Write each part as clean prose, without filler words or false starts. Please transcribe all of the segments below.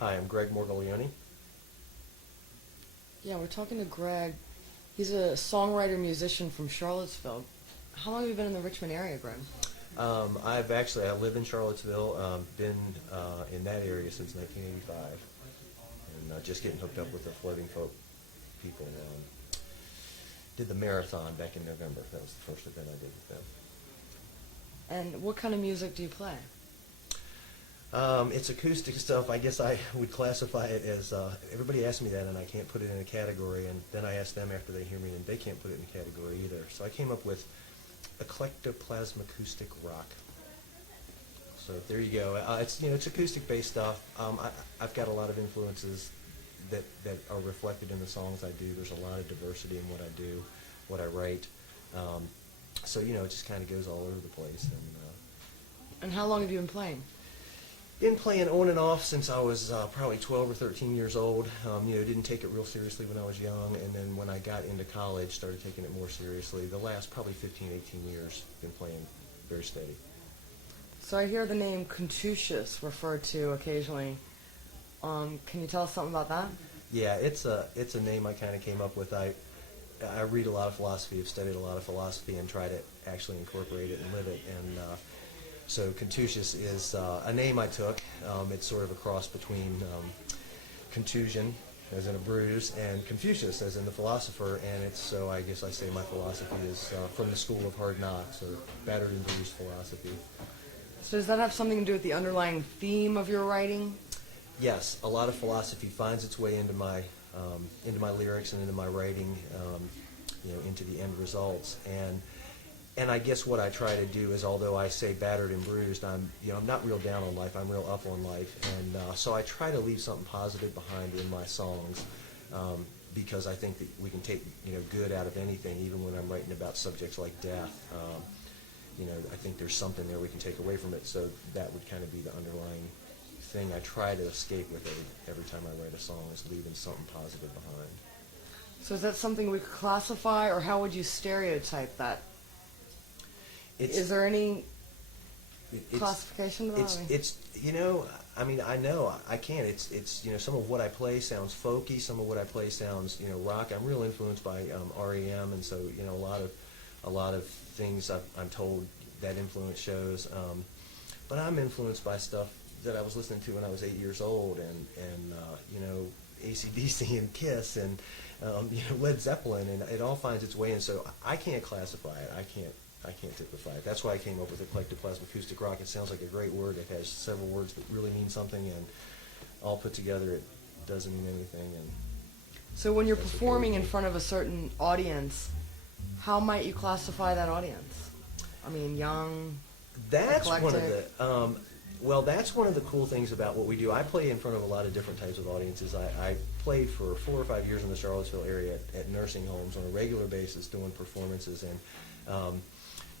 Hi, I'm Greg Morgoglione. Yeah, we're talking to Greg. He's a songwriter musician from Charlottesville. How long have you been in the Richmond area, Greg? I live in Charlottesville, been in that area since 1985, and just getting hooked up with the Floating Folk people. Did the marathon back in November. That was the first event I did with them. And what kind of music do you play? It's acoustic stuff. I guess I would classify it as, everybody asks me that and I can't put it in a category, and then I ask them after they hear me and they can't put it in a category either. So I came up with eclectoplasm acoustic rock. So there you go. It's acoustic based stuff. I've got a lot of influences that are reflected in the songs I do. There's a lot of diversity in what I do, what I write. So it just kind of goes all over the place. And how long have you been playing? Been playing on and off since I was probably 12 or 13 years old. Didn't take it real seriously when I was young, and then when I got into college, started taking it more seriously. The last probably 15, 18 years, been playing very steady. So I hear the name Contucius referred to occasionally. Can you tell us something about that? Yeah, it's a name I kind of came up with. I read a lot of philosophy, have studied a lot of philosophy, and try to actually incorporate it and live it. And so Contucius is a name I took. It's sort of a cross between contusion, as in a bruise, and Confucius, as in the philosopher. And so I guess I say my philosophy is from the school of hard knocks, or battered and bruised philosophy. So does that have something to do with the underlying theme of your writing? Yes, a lot of philosophy finds its way into my lyrics and into my writing, into the end results. And I guess what I try to do is, although I say battered and bruised, I'm not real down on life. I'm real up on life, and so I try to leave something positive behind in my songs, because I think that we can take good out of anything, even when I'm writing about subjects like death. I think there's something there we can take away from it. So that would kind of be the underlying thing I try to escape with every time I write a song, is leaving something positive behind. So is that something we could classify, or how would you stereotype that? Is there any classification to that? I know I can't. It's some of what I play sounds folky, some of what I play sounds rock. I'm real influenced by REM, and so a lot of things I'm told that influence shows. But I'm influenced by stuff that I was listening to when I was 8 years old, and AC/DC and Kiss and Led Zeppelin, and it all finds its way in. So I can't classify it. I can't typify it. That's why I came up with eclectoplasm acoustic rock. It sounds like a great word. It has several words that really mean something, and all put together, it doesn't mean anything. And so when you're performing in front of a certain audience, how might you classify that audience? I mean, young, that's eclectic. one of the that's one of the cool things about what we do. I play in front of a lot of different types of audiences. I played for 4 or 5 years in the Charlottesville area at nursing homes on a regular basis doing performances, and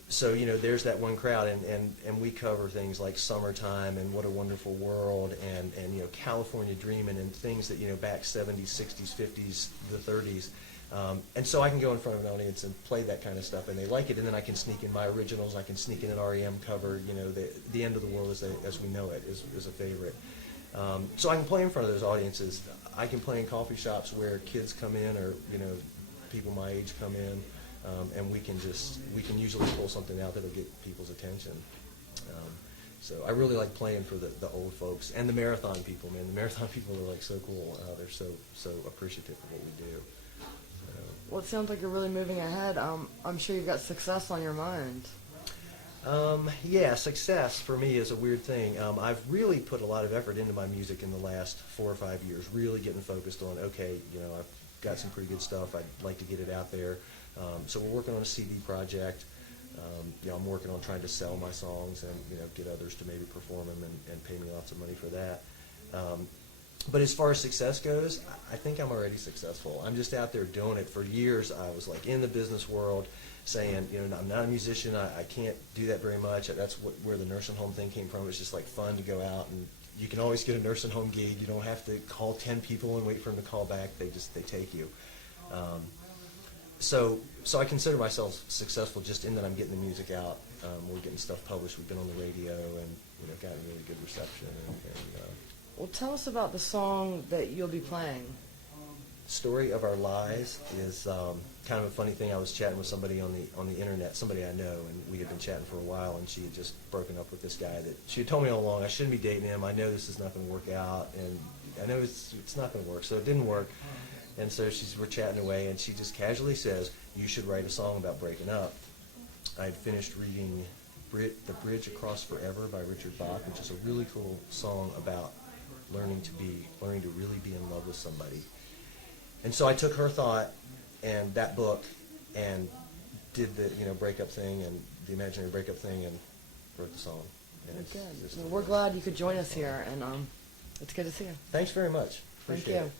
so there's that one crowd, and we cover things like Summertime and What a Wonderful World, and California Dreamin', and things that back 70s, 60s, 50s, the 30s. And so I can go in front of an audience and play that kind of stuff, and they like it, and then I can sneak in my originals. I can sneak in an REM cover. The End of the World as we know it is a favorite. So I can play in front of those audiences. I can play in coffee shops where kids come in, or people my age come in, and we can usually pull something out that'll get people's attention. So I really like playing for the old folks and the marathon people. Man, the marathon people are like so cool. They're so appreciative of what we do. Well, it sounds like you're really moving ahead. I'm sure you've got success on your mind. Yeah, success for me is a weird thing. I've really put a lot of effort into my music in the last 4 or 5 years, really getting focused on, okay, I've got some pretty good stuff. I'd like to get it out there. So we're working on a CD project. I'm working on trying to sell my songs and get others to maybe perform them and pay me lots of money for that. But as far as success goes, I think I'm already successful. I'm just out there doing it. For years, I was like in the business world saying, I'm not a musician. I can't do that very much. That's where the nursing home thing came from. It's just like fun to go out, and you can always get a nursing home gig. You don't have to call 10 people and wait for them to call back. They take you. So I consider myself successful just in that I'm getting the music out. We're getting stuff published. We've been on the radio and gotten really good reception. And Well, tell us about the song that you'll be playing. Story of Our Lives is kind of a funny thing. I was chatting with somebody on the internet, somebody I know, and we had been chatting for a while, and she had just broken up with this guy that she had told me all along I shouldn't be dating him. I know this is not going to work out, and I know it's not going to work. So it didn't work, and so we're chatting away, and she just casually says, "You should write a song about breaking up." I had finished reading The Bridge Across Forever by Richard Bach, which is a really cool song about learning to really be in love with somebody. And so I took her thought and that book and did the breakup thing and the imaginary breakup thing and wrote the song. And Good. Well, we're glad you could join us here, and it's good to see you. Thanks very much. Thank Appreciate you. it.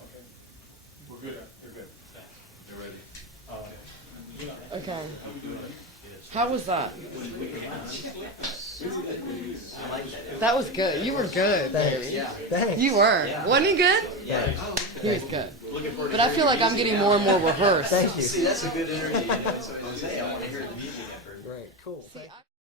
Okay. We're good. You're good. You're ready. Okay. How was that? That was good. You were good, Thanks. baby. Thanks. You were. Wasn't he good? Yeah. He was good. But I feel like I'm getting more and more rehearsed. Thank you. See, that's a good interview. You know, so I want to hear the music at first. Great. Cool. See, Thank you.